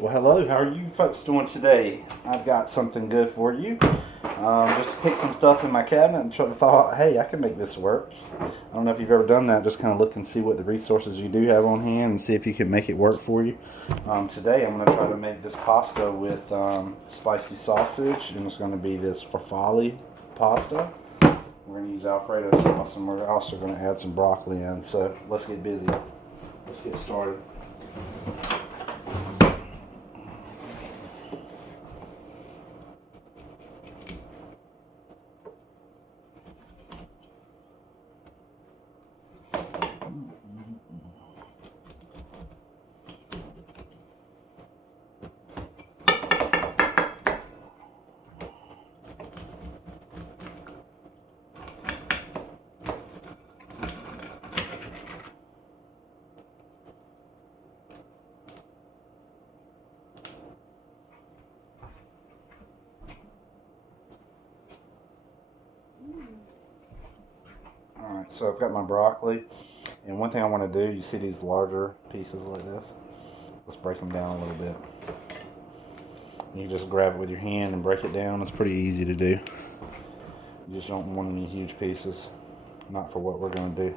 Well, hello. How are you folks doing today? I've got something good for you. Just picked some stuff in my cabinet and thought, hey, I can make this work. I don't know if you've ever done that. Just kind of look and see what the resources you do have on hand and see if you can make it work for you. Today, I'm going to try to make this pasta with spicy sausage, and it's going to be this farfalle pasta. We're going to use Alfredo sauce, and we're also going to add some broccoli in. So let's get busy. Let's get started. Alright, so I've got my broccoli, and one thing I want to do, you see these larger pieces like this? Let's break them down a little bit. You can just grab it with your hand and break it down. It's pretty easy to do. You just don't want any huge pieces, not for what we're going to do.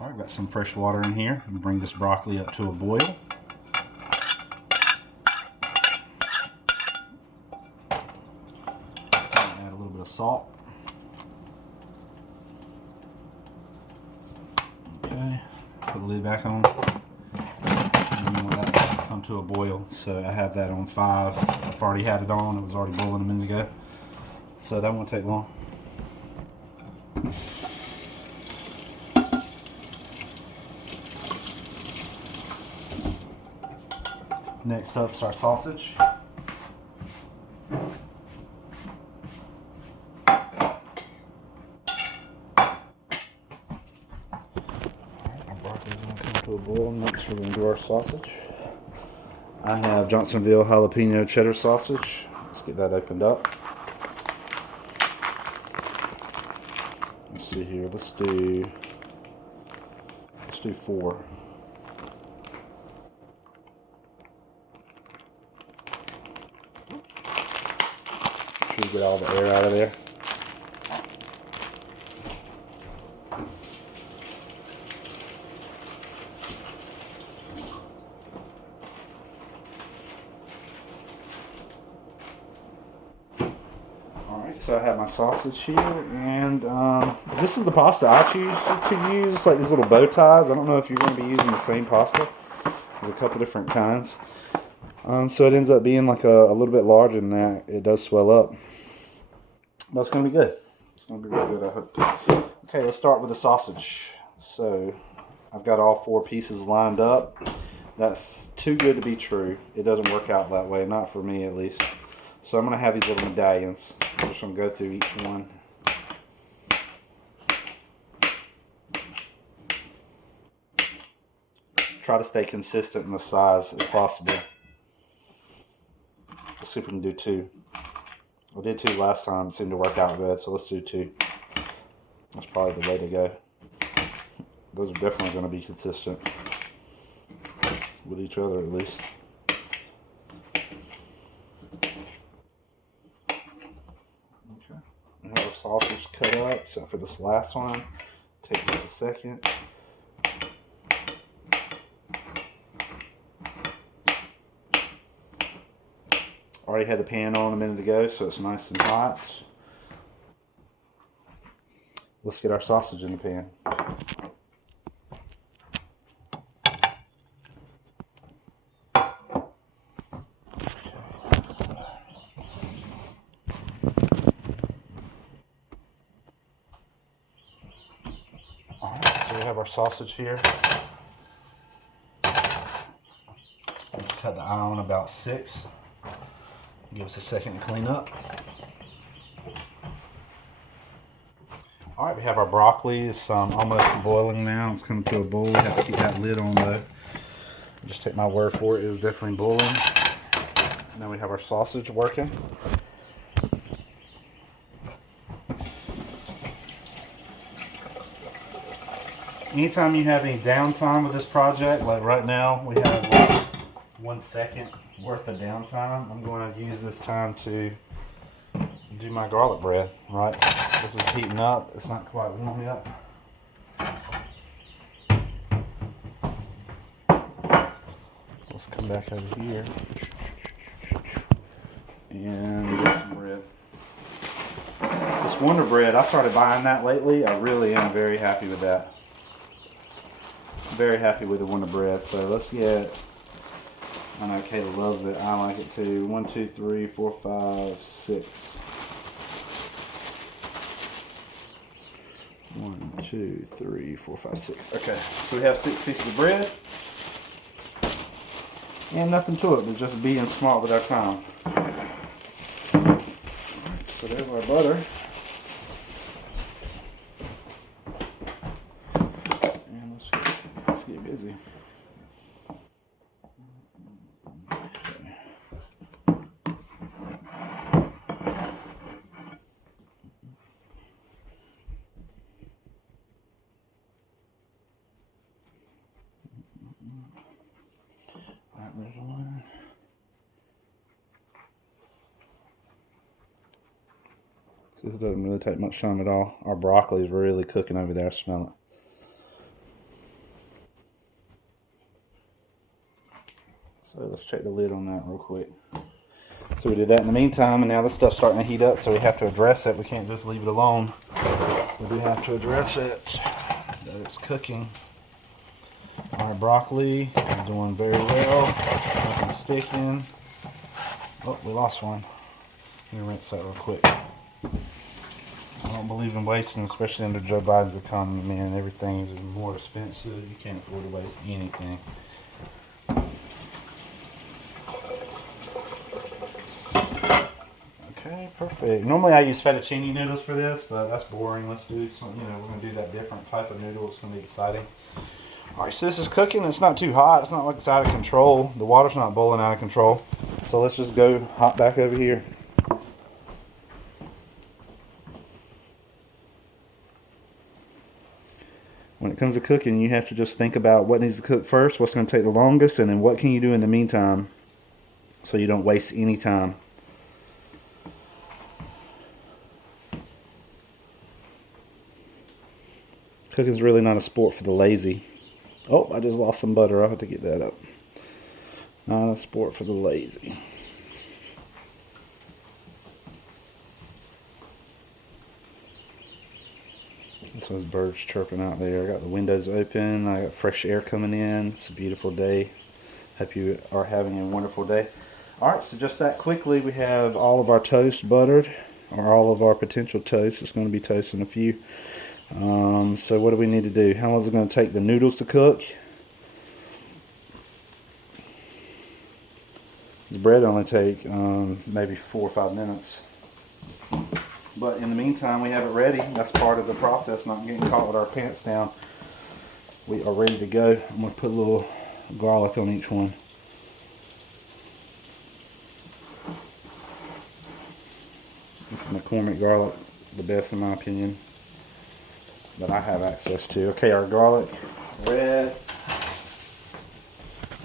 Alright, got some fresh water in here. I'm going to bring this broccoli up to a boil. Add a little bit of salt. Okay, put the lid back on. And then let that come to a boil. So I have that on 5. I've already had it on. It was already boiling a minute ago. So that won't take long. Next up is our sausage. Our broccoli is going to come to a boil. Next, we're going to do our sausage. I have Johnsonville jalapeno cheddar sausage. Let's get that opened up. Let's see here. Let's do 4. Get all the air out of there. Alright, so I have my sausage here, and this is the pasta I choose to use. It's like these little bow ties. I don't know if you're going to be using the same pasta. There's a couple different kinds. So it ends up being like a little bit larger than that. It does swell up. But it's going to be good. It's going to be really good, I hope. Okay, let's start with the sausage. So, I've got all 4 pieces lined up. That's too good to be true. It doesn't work out that way, not for me at least. So I'm going to have these little medallions. I'm just going to go through each one. Try to stay consistent in the size as possible. Let's see if we can do 2. I did 2 last time. It seemed to work out good, so let's do 2. That's probably the way to go. Those are definitely going to be consistent with each other at least. Okay. We have our sausage cut up, except for this last one. Take this a second. Already had the pan on a minute ago, so it's nice and hot. Let's get our sausage in the pan. So we have our sausage here. Let's cut the eye on about 6. Give us a second to clean up. Alright, we have our broccoli. It's almost boiling now. It's coming to a boil. We have to keep that lid on though. Just take my word for it, it's definitely boiling. Now we have our sausage working. Anytime you have any downtime with this project, like right now, we have like 1 second worth of downtime. I'm going to use this time to do my garlic bread, right? This is heating up. It's not quite warm yet. Let's come back over here and get some bread. This Wonder Bread, I started buying that lately. I really am very happy with that. Very happy with the Wonder Bread. So let's get, I know Kayla loves it. I like it too. 1, 2, 3, 4, 5, 6. 1, 2, 3, 4, 5, 6. Okay, so we have 6 pieces of bread. And nothing to it, but just being smart with our time. So there's our butter. And let's get busy. Alright, there's one. This doesn't really take much time at all. Our broccoli is really cooking over there. I smell it. So let's check the lid on that real quick. So we did that in the meantime, and now this stuff's starting to heat up, so we have to address it. We can't just leave it alone. We do have to address it, that it's cooking. Our broccoli is doing very well. Nothing sticking. Oh, we lost one. Let me rinse that real quick. I don't believe in wasting, especially under Joe Biden's economy, man. Everything is more expensive. You can't afford to waste anything. Okay, perfect. Normally I use fettuccine noodles for this, but that's boring. Let's do something, we're going to do that different type of noodle. It's going to be exciting. Alright, so this is cooking. It's not too hot. It's not like it's out of control. The water's not boiling out of control. So let's just go hop back over here. When it comes to cooking, you have to just think about what needs to cook first, what's going to take the longest, and then what can you do in the meantime so you don't waste any time. Cooking is really not a sport for the lazy. Oh, I just lost some butter. I'll have to get that up. Not a sport for the lazy. This one's birds chirping out there. I got the windows open. I got fresh air coming in. It's a beautiful day. Hope you are having a wonderful day. Alright, so just that quickly, we have all of our toast buttered, or all of our potential toast. It's going to be toast in a few. So what do we need to do? How long is it going to take the noodles to cook? The bread only take maybe 4 or 5 minutes. But in the meantime, we have it ready. That's part of the process, not getting caught with our pants down. We are ready to go. I'm going to put a little garlic on each one. This is McCormick garlic, the best in my opinion, that I have access to. Okay, our garlic red.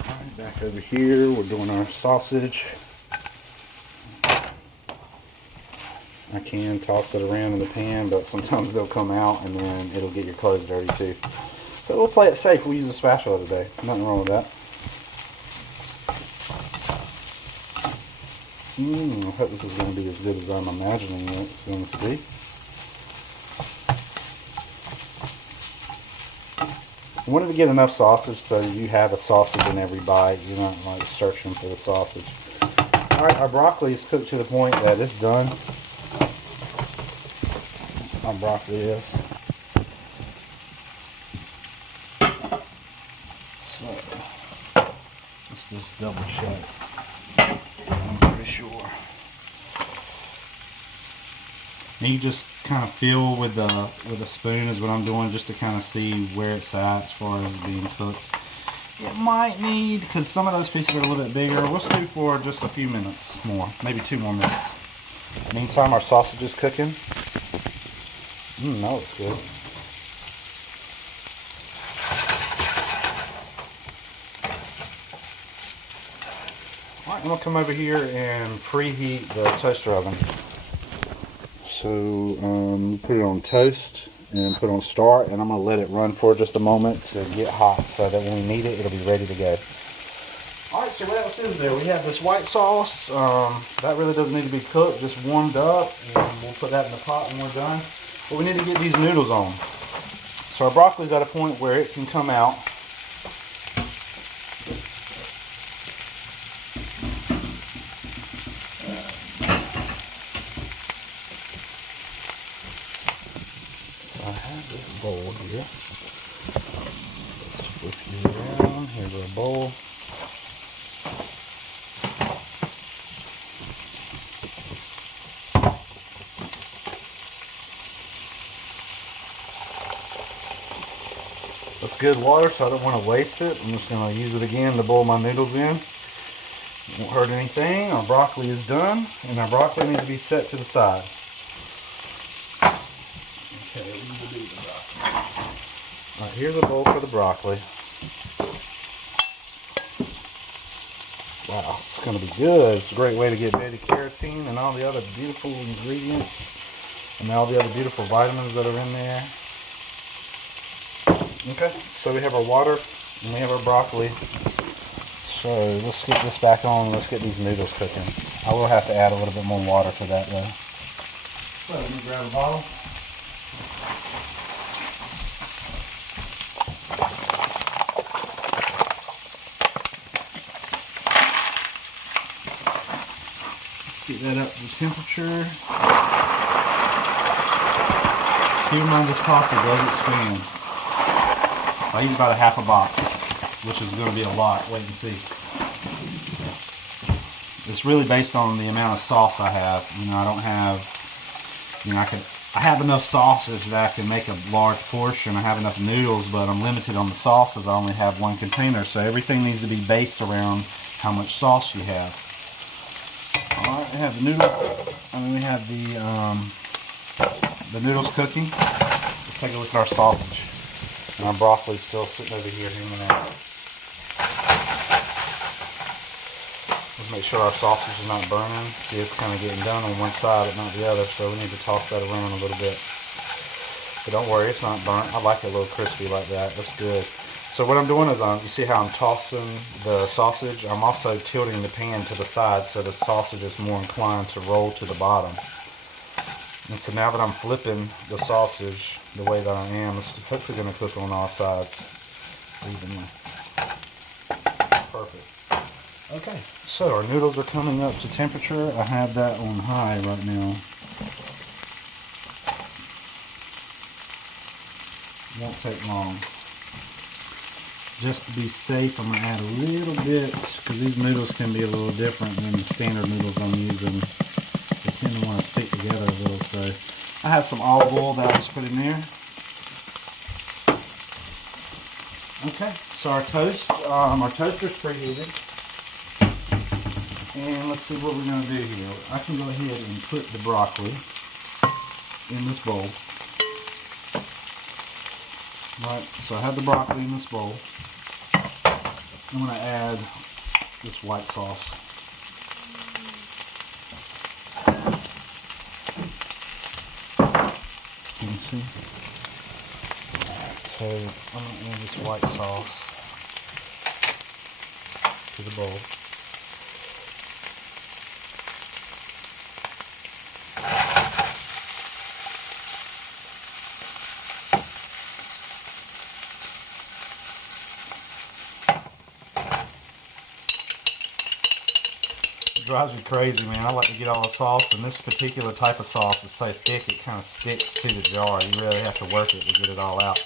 All right, back over here, we're doing our sausage. I can toss it around in the pan, but sometimes they'll come out and then it'll get your clothes dirty too. So we'll play it safe. We'll use a spatula today. Nothing wrong with that. I hope this is going to be as good as I'm imagining it's going to be. I wanted to get enough sausage so you have a sausage in every bite. You're not like searching for the sausage. Alright, our broccoli is cooked to the point that it's done. Our broccoli is. just double check. I'm pretty sure. And you just kind of feel with a spoon is what I'm doing, just to kind of see where it's at as far as being cooked. It might need, because some of those pieces are a little bit bigger, we'll stew for just a few minutes more, maybe 2 more minutes. Meantime, our sausage is cooking. That looks good. Alright, I'm going to come over here and preheat the toaster oven. So put it on toast and put it on start, and I'm going to let it run for just a moment to get hot so that when we need it, it'll be ready to go. Alright, so what else is there? We have this white sauce. That really doesn't need to be cooked, just warmed up, and we'll put that in the pot when we're done. But we need to get these noodles on. So our broccoli's at a point where it can come out. I have this bowl here. Let's flip you around. Here's our bowl. That's good water, so I don't want to waste it. I'm just going to use it again to boil my noodles in. It won't hurt anything. Our broccoli is done, and our broccoli needs to be set to the side. Okay, we need to do the broccoli. Alright, here's a bowl for the broccoli. Wow, it's going to be good. It's a great way to get beta-carotene and all the other beautiful ingredients and all the other beautiful vitamins that are in there. Okay, so we have our water and we have our broccoli. So let's get this back on. Let's get these noodles cooking. I will have to add a little bit more water for that though. So let me grab a bottle. Get that up to temperature. Keep in mind this pasta does expand. I use about a half a box, which is going to be a lot. Wait and see. It's really based on the amount of sauce I have. You know, I don't have, you know, I have enough sausage that I can make a large portion. I have enough noodles, but I'm limited on the sauces. I only have one container, so everything needs to be based around how much sauce you have. Alright, we have the noodles, and then we have the noodles cooking. Let's take a look at our sausage. And our broccoli's still sitting over here hanging out. Let's make sure our sausage is not burning. See, it's kind of getting done on one side but not the other, so we need to toss that around a little bit. But don't worry, it's not burnt. I like it a little crispy like that. That's good. So what I'm doing is, you see how I'm tossing the sausage? I'm also tilting the pan to the side so the sausage is more inclined to roll to the bottom. And so now that I'm flipping the sausage the way that I am, it's hopefully going to cook on all sides evenly. Perfect. Okay, so our noodles are coming up to temperature. I have that on high right now. Won't take long. Just to be safe, I'm going to add a little bit, because these noodles can be a little different than the standard noodles I'm using. They tend to want to stick together a little, so I have some olive oil that I just put in there. Okay, so our toaster's preheated. And let's see what we're going to do here. I can go ahead and put the broccoli in this bowl. Right, so I have the broccoli in this bowl. I'm going to add this white sauce. You can see. So I'm going to add this white sauce to the bowl. It drives me crazy, man. I like to get all the sauce, and this particular type of sauce is so thick it kind of sticks to the jar. You really have to work it to get it all out.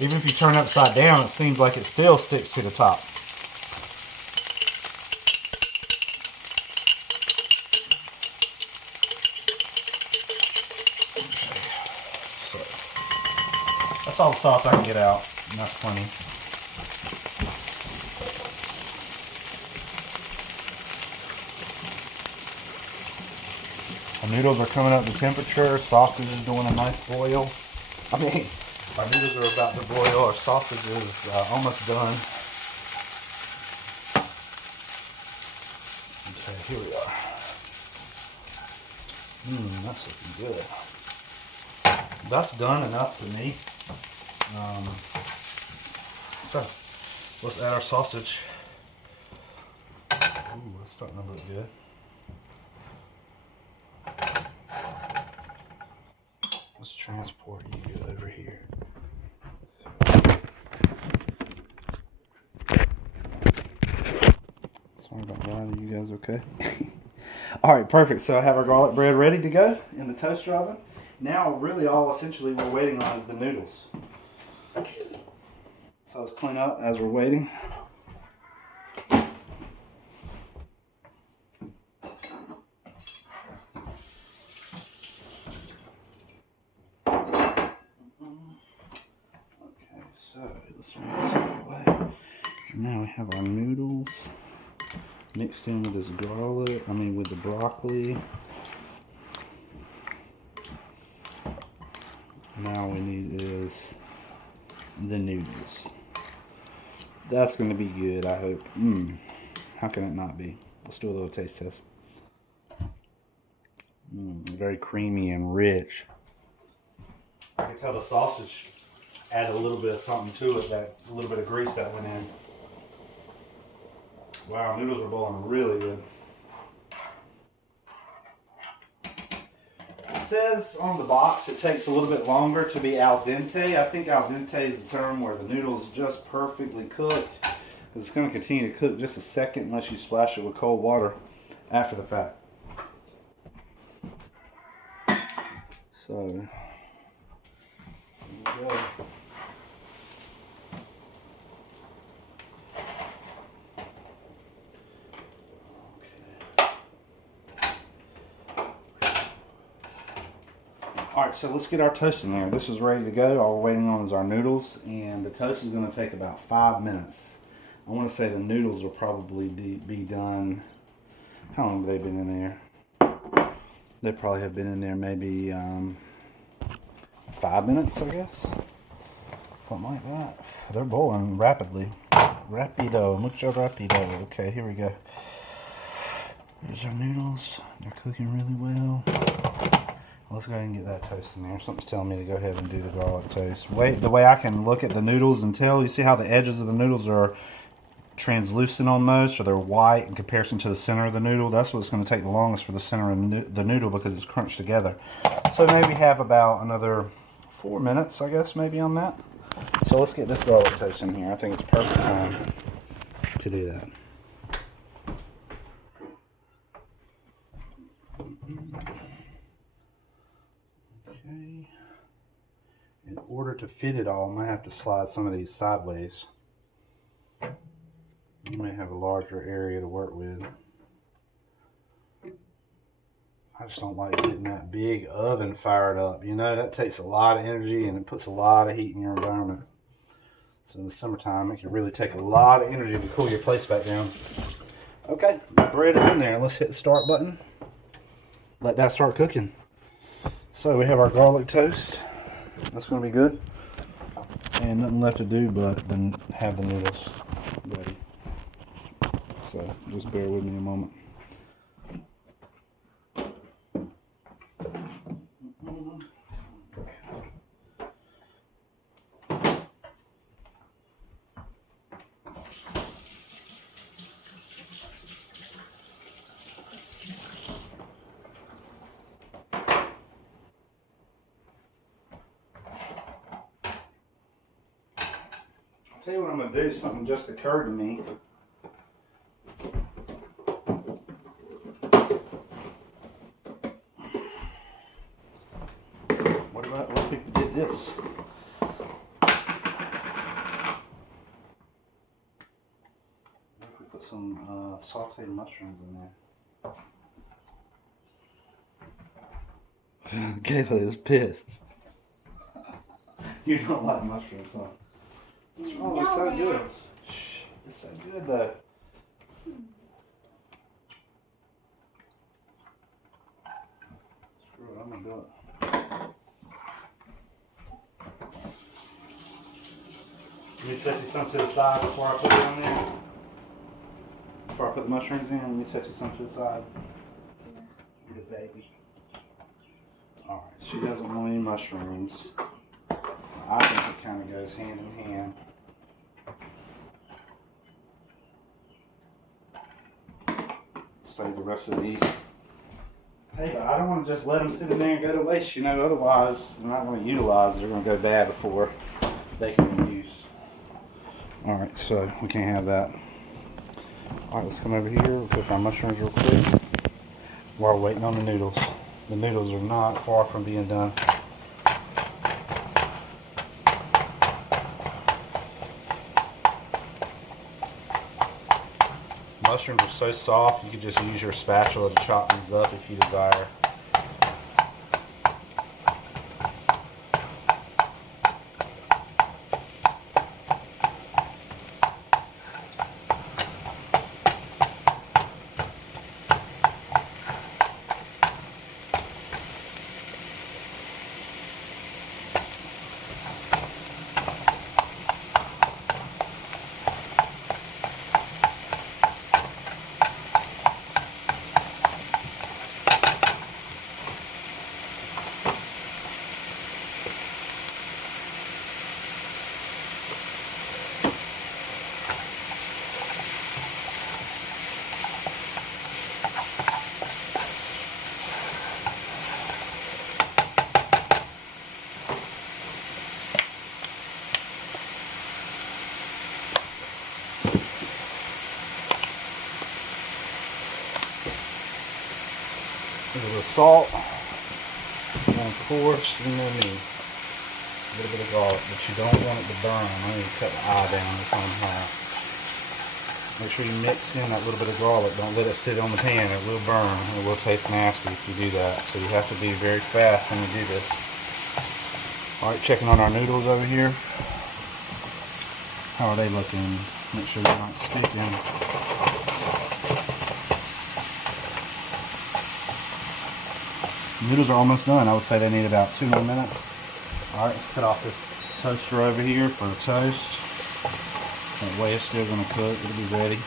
Even if you turn it upside down, it seems like it still sticks to the top. That's all the sauce I can get out, and that's plenty. Our noodles are coming up to temperature. Sausage is doing a nice boil. I mean, our noodles are about to boil. Our sausage is almost done. Okay, here we are. That's looking good. That's done enough for me. So, let's add our sausage. Ooh, it's starting to look good. Let's transport you over here. Sorry about that. Are you guys okay? All right, perfect. So I have our garlic bread ready to go in the toaster oven. Now, really, all essentially we're waiting on is the noodles. So let's clean up as we're waiting. Now we have our noodles mixed in with this garlic, with the broccoli. Now we need is the noodles. That's going to be good, I hope. How can it not be? Let's do a little taste test. Very creamy and rich. I can tell the sausage added a little bit of something to it, a little bit of grease that went in. Wow, noodles are boiling really good. It says on the box it takes a little bit longer to be al dente. I think al dente is the term where the noodle's just perfectly cooked. Because it's going to continue to cook just a second unless you splash it with cold water after the fact. So, here we go. Alright, so let's get our toast in there. This is ready to go. All we're waiting on is our noodles, and the toast is going to take about 5 minutes. I want to say the noodles will probably be done. How long have they been in there? They probably have been in there maybe 5 minutes, I guess. Something like that. They're boiling rapidly. Rapido, mucho rapido. Okay, here we go. Here's our noodles. They're cooking really well. Let's go ahead and get that toast in there. Something's telling me to go ahead and do the garlic toast. The way I can look at the noodles and tell, you see how the edges of the noodles are translucent almost, or they're white in comparison to the center of the noodle. That's what's going to take the longest for the center of the noodle because it's crunched together. So maybe have about another 4 minutes, I guess, maybe on that. So let's get this garlic toast in here. I think it's perfect time to do that. Okay. In order to fit it all, I'm going to have to slide some of these sideways. You may have a larger area to work with. I just don't like getting that big oven fired up. You know, that takes a lot of energy and it puts a lot of heat in your environment. So in the summertime, it can really take a lot of energy to cool your place back down. Okay, the bread is in there. Let's hit the start button. Let that start cooking. So we have our garlic toast. That's going to be good. And nothing left to do but then have the noodles ready. So just bear with me a moment. I'll tell you what I'm going to do. Something just occurred to me. What if we did this? What if we put some sauteed mushrooms in there? Kayla is pissed. You don't like mushrooms, huh? What's wrong? It's so good. Shh, it's so good though. Screw it, I'm gonna do it. Let me set you some to the side before I put it on there. Before I put the mushrooms in, let me set you some to the side. You're the baby. Alright, she doesn't want any mushrooms. I think it kind of goes hand in hand. Save the rest of these. Hey, but I don't want to just let them sit in there and go to waste, you know, otherwise they're not going to utilize it. They're going to go bad before they can be used. Alright, so we can't have that. Alright, let's come over here. We'll cook our mushrooms real quick while we're waiting on the noodles. The noodles are not far from being done. Mushrooms are so soft, you can just use your spatula to chop these up if you desire. A little salt, and of course, you know me, a little bit of garlic, but you don't want it to burn. I need to cut the eye down somehow. Make sure you mix in that little bit of garlic. Don't let it sit on the pan. It will burn. It will taste nasty if you do that. So you have to be very fast when you do this. Alright, checking on our noodles over here. How are they looking? Make sure they're not sticking. Noodles are almost done. I would say they need about 2 more minutes. Alright, let's cut off this toaster over here for the toast. That way it's still going to cook. It'll be ready.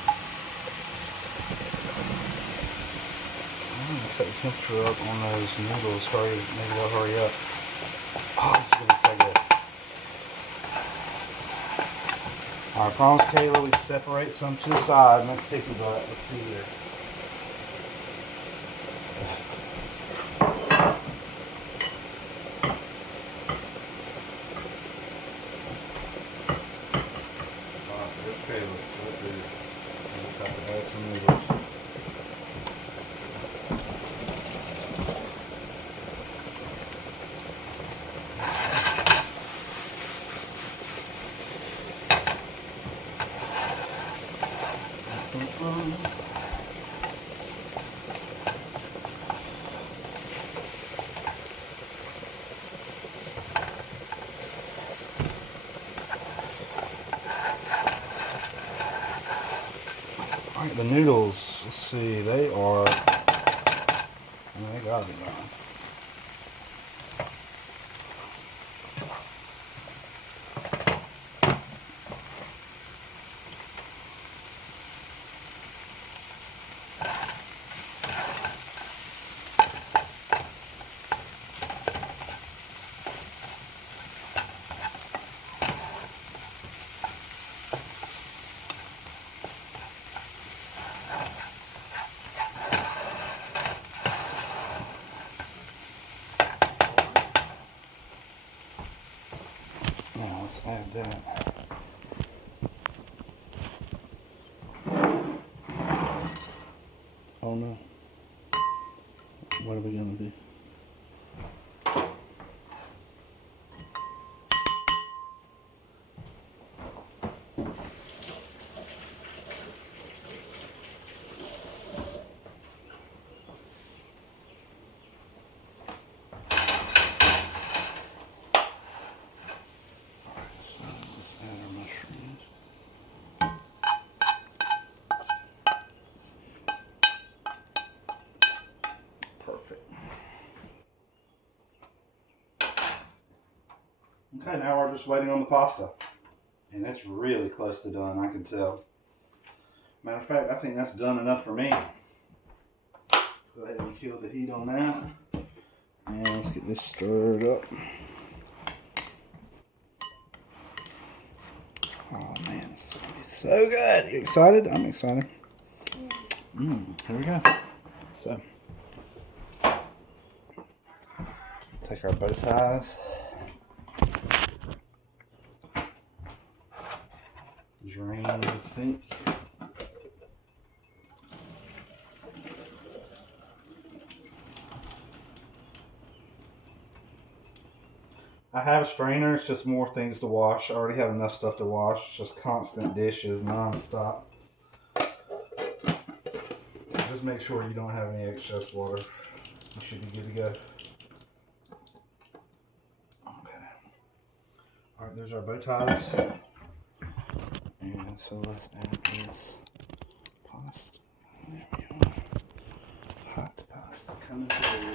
I'm going to set the temperature up on those noodles. Hurry, maybe they'll hurry up. Oh, this is going to be so good. Alright, promise Kayla, we separate some to the side. And let's pick the butt. Let's see here. Alright, the noodles, let's see, they are, they gotta be done. Okay, now we're just waiting on the pasta. And it's really close to done, I can tell. Matter of fact, I think that's done enough for me. Let's go ahead and kill the heat on that. And let's get this stirred up. Oh man, this is going to be so good. You excited? I'm excited. Here we go. So, take our bow ties. Drain the sink. I have a strainer, it's just more things to wash. I already have enough stuff to wash, it's just constant dishes, non-stop. Just make sure you don't have any excess water. You should be good to go. Okay. Alright, there's our bow ties. And so let's add this pasta. There we go. Hot pasta coming through.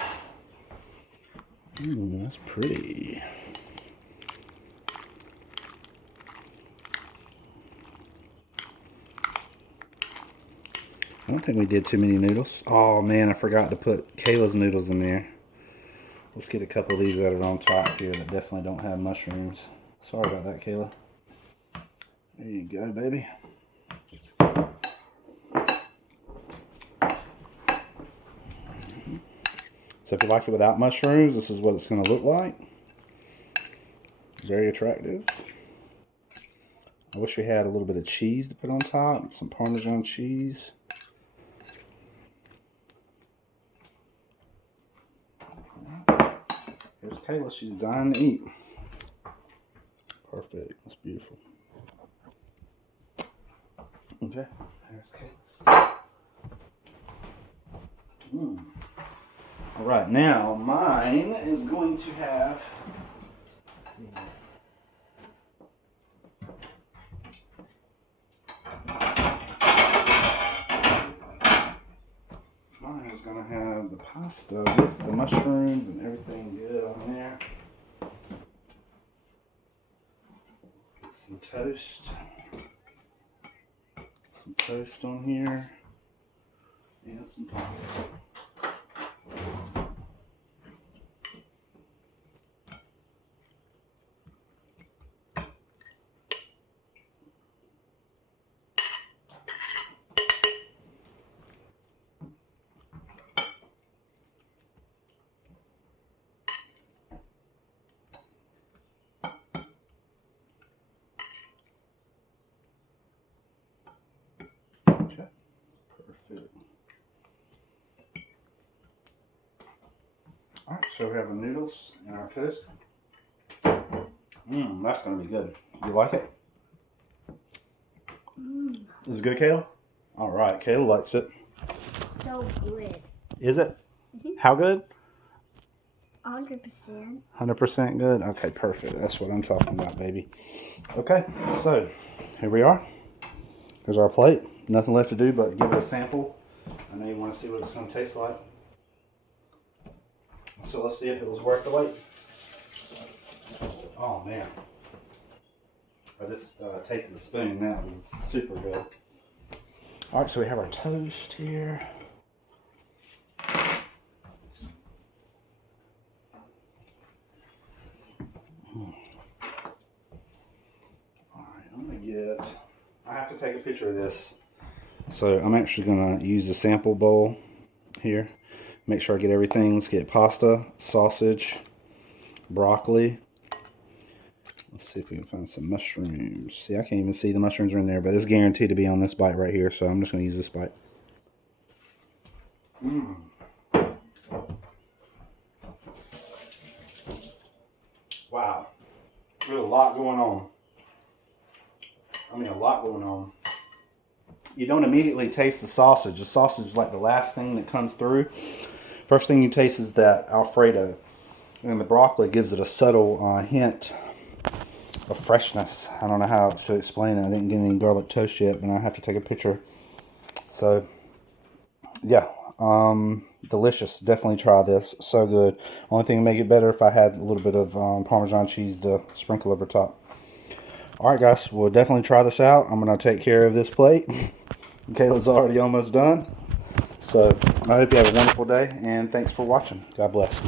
That's pretty. I don't think we did too many noodles. Oh man, I forgot to put Kayla's noodles in there. Let's get a couple of these that are on top here that definitely don't have mushrooms. Sorry about that, Kayla. There you go, baby. So if you like it without mushrooms, this is what it's going to look like. Very attractive. I wish we had a little bit of cheese to put on top. Some Parmesan cheese. Here's Kayla. She's dying to eat. Perfect. That's beautiful. Okay. There's Kayla's. All right, now mine is going to have, let's see, mine is going to have the pasta with the mushrooms and everything good on there. Let's get some toast. Some toast on here. And some pasta. Okay, perfect. Alright, so we have the noodles and our toast. That's going to be good. You like it? Is it good, Kayla? Alright, Kayla likes it. So good. Is it? How good? 100%. 100% good? Okay, perfect. That's what I'm talking about, baby. Okay, so here we are. Here's our plate. Nothing left to do but give it a sample. I know you want to see what it's going to taste like. So let's see if it was worth the wait. Oh man. I just tasted the spoon. That was super good. Alright, so we have our toast here. Alright, I'm going to get... I have to take a picture of this. So I'm actually going to use the sample bowl here. Make sure I get everything. Let's get pasta, sausage, broccoli. Let's see if we can find some mushrooms. See, I can't even see the mushrooms are in there, but it's guaranteed to be on this bite right here, so I'm just going to use this bite. Wow. There's a lot going on. I mean, a lot going on. You don't immediately taste the sausage. The sausage is like the last thing that comes through. First thing you taste is that Alfredo. And the broccoli gives it a subtle hint of freshness. I don't know how to explain it. I didn't get any garlic toast yet, but I have to take a picture. So, yeah. Delicious. Definitely try this. So good. Only thing to make it better if I had a little bit of Parmesan cheese to sprinkle over top. Alright guys, we'll definitely try this out. I'm going to take care of this plate. Kayla's already almost done. So I hope you have a wonderful day, and thanks for watching. God bless.